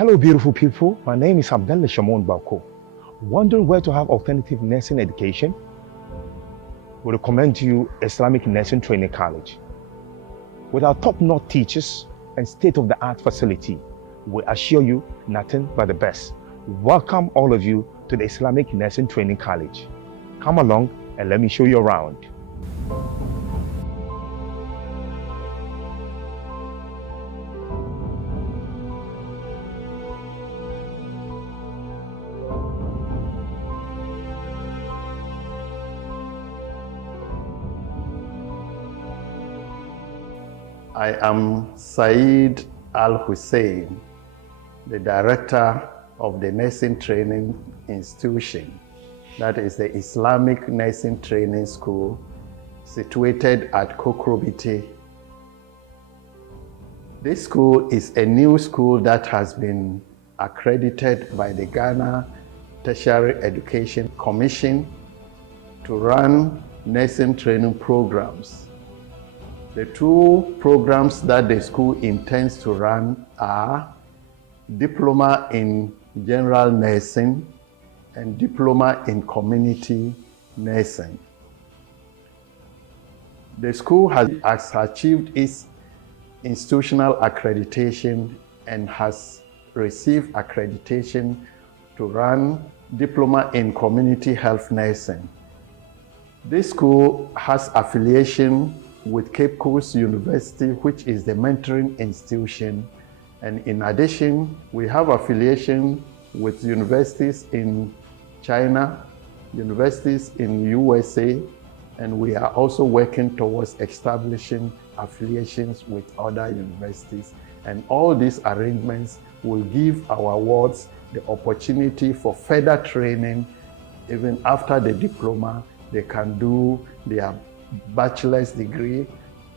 Hello, beautiful people. My name is Abdallah Shamon Bako. Wondering where to have alternative nursing education? We recommend to you Islamic Nursing Training College. With our top-notch teachers and state-of-the-art facility, we assure you nothing but the best. Welcome all of you to the Islamic Nursing Training College. Come along and let me show you around. I am Saeed Al-Hussein, the director of the Nursing Training Institution, that is the Islamic Nursing Training School, situated at Kokrobitey. This school is a new school that has been accredited by the Ghana Tertiary Education Commission to run nursing training programs. The two programs that the school intends to run are Diploma in General Nursing and Diploma in Community Nursing. The school has achieved its institutional accreditation and has received accreditation to run Diploma in Community Health Nursing. This school has affiliation with Cape Coast University, which is the mentoring institution. And in addition, we have affiliation with universities in China, universities in USA, and we are also working towards establishing affiliations with other universities. And all these arrangements will give our wards the opportunity for further training. Even after the diploma, they can do their bachelor's degree,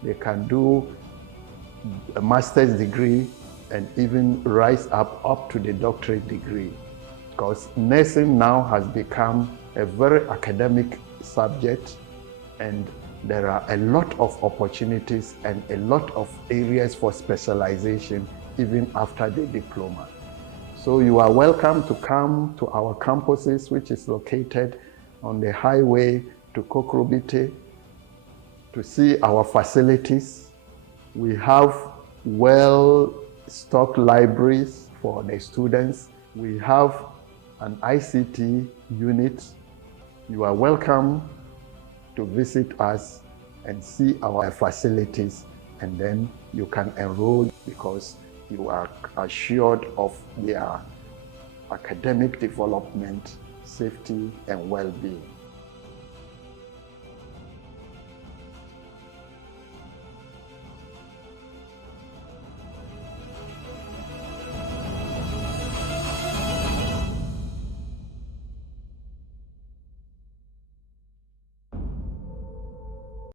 they can do a master's degree, and even rise up to the doctorate degree. Because nursing now has become a very academic subject, and there are a lot of opportunities and a lot of areas for specialization even after the diploma. So you are welcome to come to our campuses, which is located on the highway to Kokrobitey, to see our facilities. We have well-stocked libraries for the students. We have an ICT unit. You are welcome to visit us and see our facilities, and then you can enroll because you are assured of their academic development, safety, and well-being.